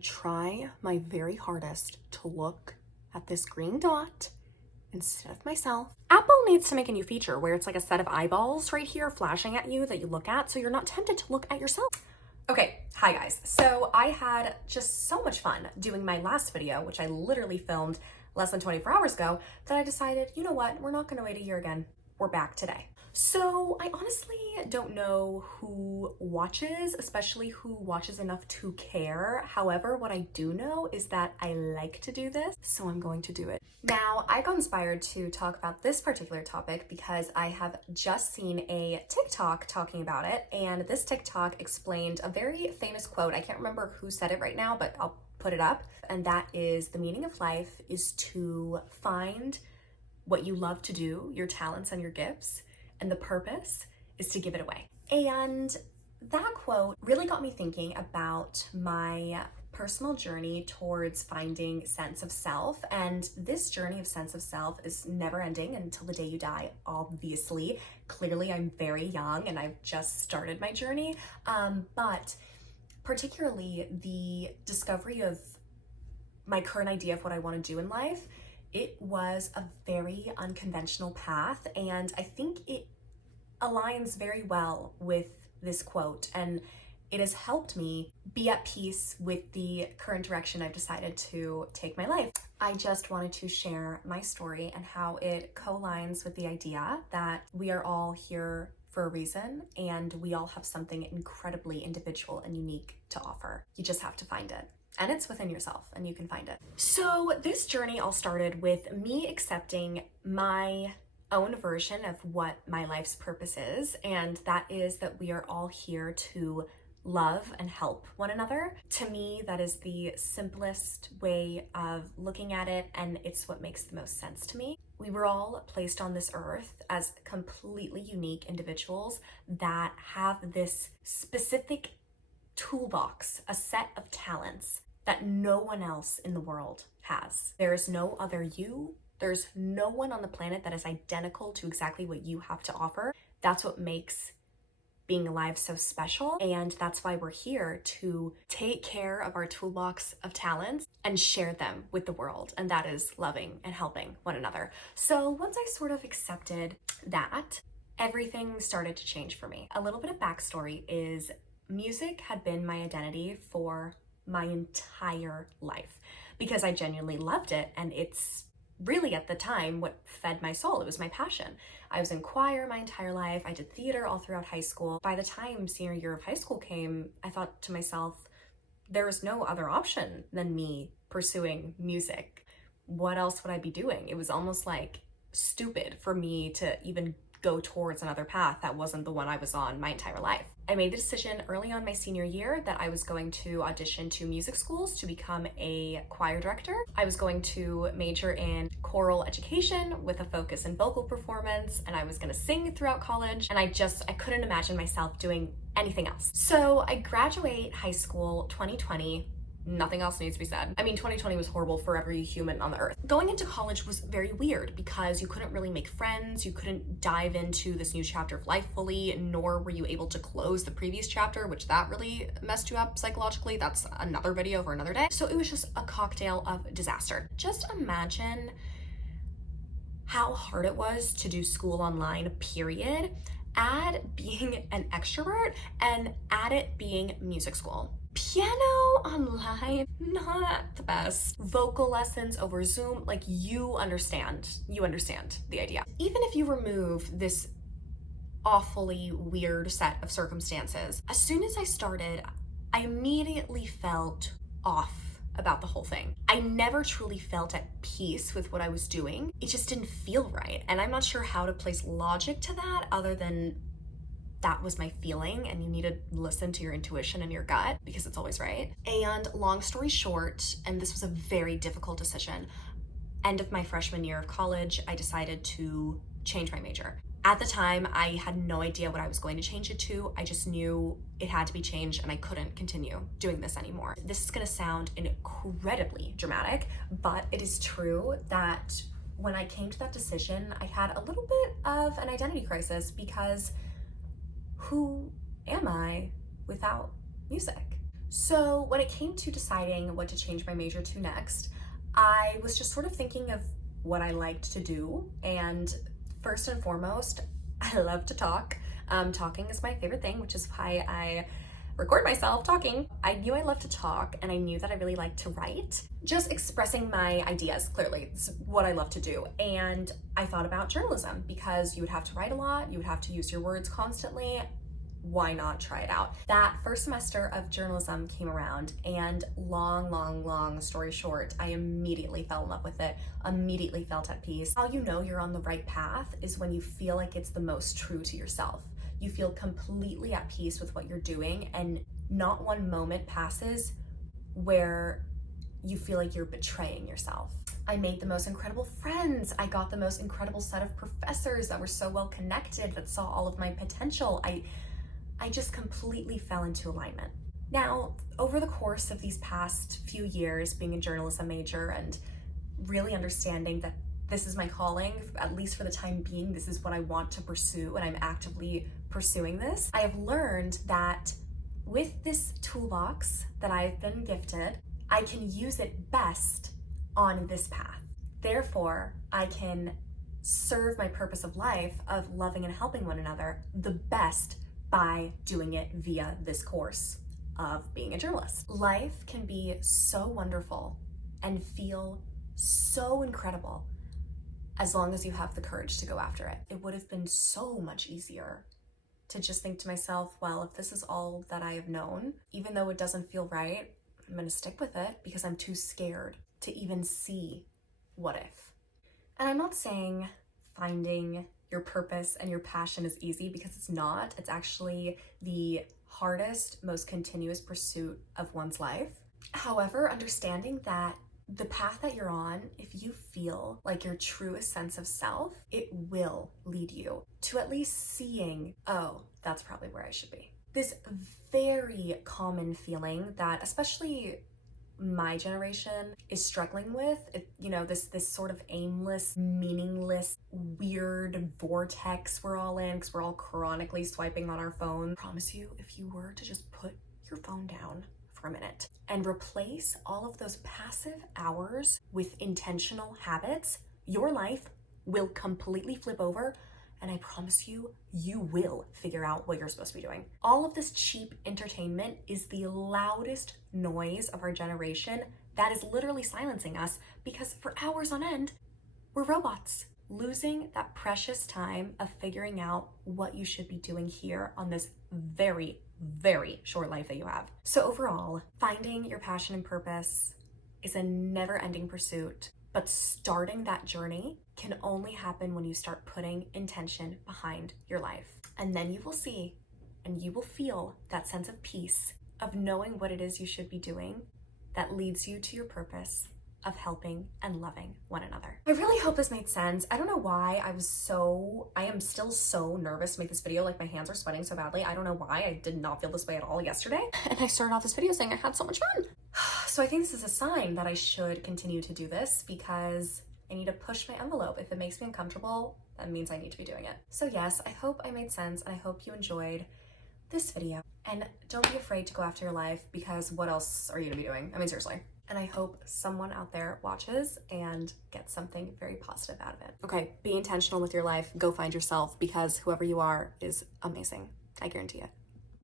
try my very hardest to look at this green dot instead of myself. Apple needs to make a new feature where it's like a set of eyeballs right here flashing at you that you look at, so you're not tempted to look at yourself. Okay, hi guys. So I had just so much fun doing my last video, which I literally filmed less than 24 hours ago, that I decided, you know what, we're not gonna wait a year again. We're back today. So I honestly don't know who watches, especially who watches enough to care. However, what I do know is that I like to do this, so I'm going to do it. Now, I got inspired to talk about this particular topic because I have just seen a TikTok talking about it, and this TikTok explained a very famous quote. I can't remember who said it right now, but I'll put it up. And that is, the meaning of life is to find what you love to do, your talents and your gifts, and the purpose is to give it away. And that quote really got me thinking about my personal journey towards finding sense of self. And this journey of sense of self is never ending until the day you die, obviously. Clearly, I'm very young and I've just started my journey. But particularly the discovery of my current idea of what I want to do in life, it was a very unconventional path, and I think it aligns very well with this quote, and it has helped me be at peace with the current direction I've decided to take my life. I just wanted to share my story and how it co-aligns with the idea that we are all here for a reason, and we all have something incredibly individual and unique to offer. You just have to find it. And it's within yourself, and you can find it. So this journey all started with me accepting my own version of what my life's purpose is, and that is that we are all here to love and help one another. To me, that is the simplest way of looking at it, and it's what makes the most sense to me. We were all placed on this earth as completely unique individuals that have this specific toolbox, a set of talents that no one else in the world has. There is no other you. There's no one on the planet that is identical to exactly what you have to offer. That's what makes being alive so special, and that's why we're here to take care of our toolbox of talents and share them with the world, and that is loving and helping one another. So once I sort of accepted that, everything started to change for me. A little bit of backstory is music had been my identity for my entire life because I genuinely loved it, and it's really at the time what fed my soul. It was my passion. I was in choir my entire life. I did theater all throughout high school. By the time senior year of high school came, I thought to myself, there is no other option than me pursuing music. What else would I be doing? It was almost like stupid for me to even go towards another path that wasn't the one I was on my entire life. I made the decision early on my senior year that I was going to audition to music schools to become a choir director. I was going to major in choral education with a focus in vocal performance, and I was gonna sing throughout college, and I couldn't imagine myself doing anything else. So I graduate high school 2020. Nothing else needs to be said. I mean, 2020 was horrible for every human on the earth. Going into college was very weird because you couldn't really make friends, you couldn't dive into this new chapter of life fully, nor were you able to close the previous chapter, which that really messed you up psychologically. That's another video for another day. So it was just a cocktail of disaster. Just imagine how hard it was to do school online, period. Add being an extrovert and add it being music school. Piano online, not the best. Vocal lessons over Zoom, like you understand the idea. Even if you remove this awfully weird set of circumstances, as soon as I started, I immediately felt off about the whole thing. I never truly felt at peace with what I was doing. It just didn't feel right. And I'm not sure how to place logic to that other than that was my feeling, and you need to listen to your intuition and your gut because it's always right. And long story short, and this was a very difficult decision, end of my freshman year of college, I decided to change my major. At the time, I had no idea what I was going to change it to. I just knew it had to be changed and I couldn't continue doing this anymore. This is gonna sound incredibly dramatic, but it is true that when I came to that decision, I had a little bit of an identity crisis because who am I without music? So when it came to deciding what to change my major to next, I was just sort of thinking of what I liked to do. And first and foremost, I love to talk. Talking is my favorite thing, which is why I record myself talking. I knew I loved to talk, and I knew that I really liked to write. Just expressing my ideas clearly, it's what I love to do. And I thought about journalism because you would have to write a lot, you would have to use your words constantly. Why not try it out? That first semester of journalism came around, and long story short, I immediately fell in love with it, immediately felt at peace. How you know you're on the right path is when you feel like it's the most true to yourself. You feel completely at peace with what you're doing, and not one moment passes where you feel like you're betraying yourself. I made the most incredible friends. I got the most incredible set of professors that were so well connected, that saw all of my potential. I just completely fell into alignment. Now, over the course of these past few years being a journalism major and really understanding that this is my calling, at least for the time being, this is what I want to pursue, and I'm actively pursuing this, I have learned that with this toolbox that I've been gifted, I can use it best on this path. Therefore, I can serve my purpose of life of loving and helping one another the best by doing it via this course of being a journalist. Life can be so wonderful and feel so incredible as long as you have the courage to go after it. It would have been so much easier to just think to myself, well, if this is all that I have known, even though it doesn't feel right, I'm gonna stick with it because I'm too scared to even see what if. And I'm not saying finding your purpose and your passion is easy, because it's not. It's actually the hardest, most continuous pursuit of one's life. However, understanding that the path that you're on, if you feel like your truest sense of self, it will lead you to at least seeing, oh, that's probably where I should be. This very common feeling that especially my generation is struggling with, this sort of aimless, meaningless, weird vortex we're all in because we're all chronically swiping on our phone. I promise you, if you were to just put your phone down for a minute and replace all of those passive hours with intentional habits, your life will completely flip over. And I promise you, you will figure out what you're supposed to be doing. All of this cheap entertainment is the loudest noise of our generation that is literally silencing us, because for hours on end, we're robots. Losing that precious time of figuring out what you should be doing here on this very short life that you have. So overall, finding your passion and purpose is a never-ending pursuit. But starting that journey can only happen when you start putting intention behind your life. And then you will see and you will feel that sense of peace of knowing what it is you should be doing that leads you to your purpose of helping and loving one another. I really hope this made sense. I don't know why I am still so nervous to make this video. Like, my hands are sweating so badly. I don't know why. I did not feel this way at all yesterday. And I started off this video saying I had so much fun. So I think this is a sign that I should continue to do this, because I need to push my envelope. If it makes me uncomfortable, that means I need to be doing it. So yes, I hope I made sense, and I hope you enjoyed this video. And don't be afraid to go after your life, because what else are you gonna be doing? I mean, seriously. And I hope someone out there watches and gets something very positive out of it. Okay, be intentional with your life. Go find yourself, because whoever you are is amazing. I guarantee it.